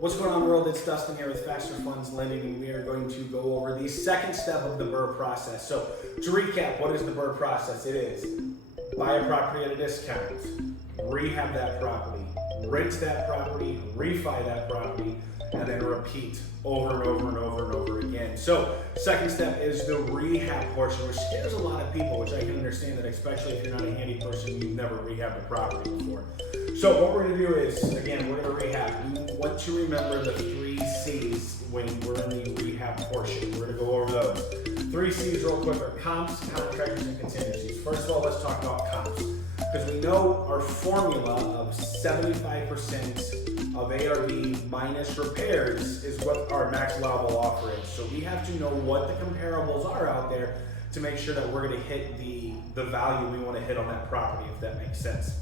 What's going on, world? It's Dustin here with FasterFunds Lending, and we are going to go over the second step of the BRRRR process. So to recap, what is the BRRRR process? It is buy a property at a discount, rehab that property, rent that property, refi that property, and then repeat over and over and over and over again. So second step is the rehab portion, which scares a lot of people, which I can understand that, especially if you're not a handy person, you've never rehabbed a property before. So what we're gonna do is, again, we're gonna rehab. We want to remember the 3 C's when we're in the rehab portion. We're gonna go over those. 3 C's real quick are comps, contractors, and contingencies. First of all, let's talk about comps. Because we know our formula of 75% of ARV minus repairs is what our max allowable offer is. So we have to know what the comparables are out there to make sure that we're gonna hit the value we wanna hit on that property, if that makes sense.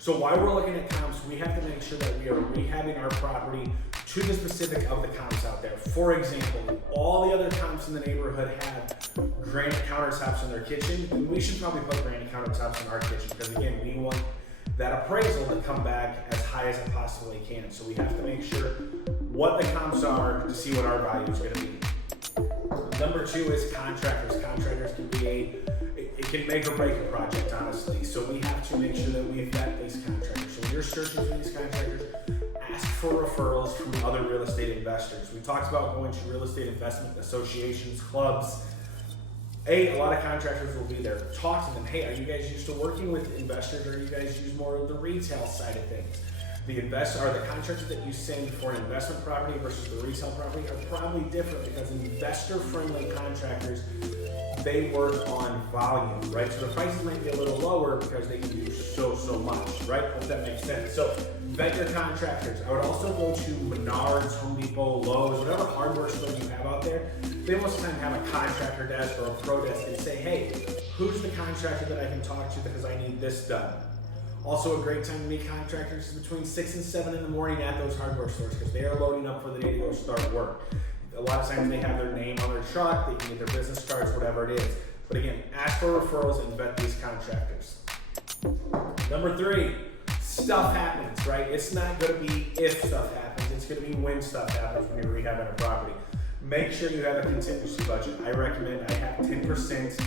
So while we're looking at comps, we have to make sure that we are rehabbing our property to the specific of the comps out there. For example, if all the other comps in the neighborhood have granite countertops in their kitchen, then we should probably put granite countertops in our kitchen, because again, we want that appraisal to come back as high as it possibly can. So we have to make sure what the comps are to see what our value is gonna be. Number 2 is contractors. Contractors can be it can make or break a project, honestly. So we have to make sure that we vet these contractors. So when you're searching for these contractors, ask for referrals from other real estate investors. We talked about going to real estate investment associations, clubs. A lot of contractors will be there. Talk to them. Hey, are you guys used to working with investors, or are you guys use more of the retail side of things? The contractors that you send for an investment property versus the retail property are probably different, because investor-friendly contractors, they work on volume, right? So the prices might be a little lower because they can do so much, right? Hope that makes sense. So vet your contractors. I would also go to Menards, Home Depot, Lowe's, whatever hardware store you have out there. They most of the time have a contractor desk or a pro desk, and say, hey, who's the contractor that I can talk to because I need this done? Also a great time to meet contractors is between 6 and 7 in the morning at those hardware stores, because they are loading up for the day to go start work. A lot of times they have their name on their truck, they can get their business cards, whatever it is. But again, ask for referrals and vet these contractors. Number 3, stuff happens, right? It's not gonna be if stuff happens, it's gonna be when stuff happens when you're rehabbing a property. Make sure you have a contingency budget. I recommend I have 10%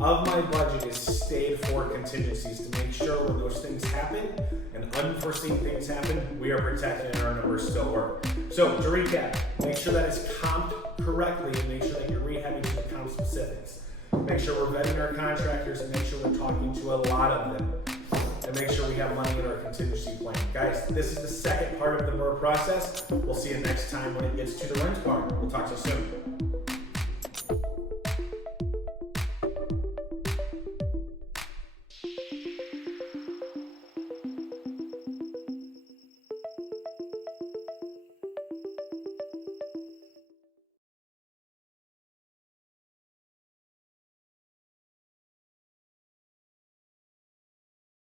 of my budget is stayed for contingencies, to make sure when those things happen and unforeseen things happen, we are protected and our numbers still work. So to recap, make sure that it's comped correctly, and make sure that you're rehabbing to the comp specifics. Make sure we're vetting our contractors, and make sure we're talking to a lot of them, and make sure we have money in our contingency plan. Guys, this is the second part of the BRRRR process. We'll see you next time when it gets to the rent part. We'll talk to you soon.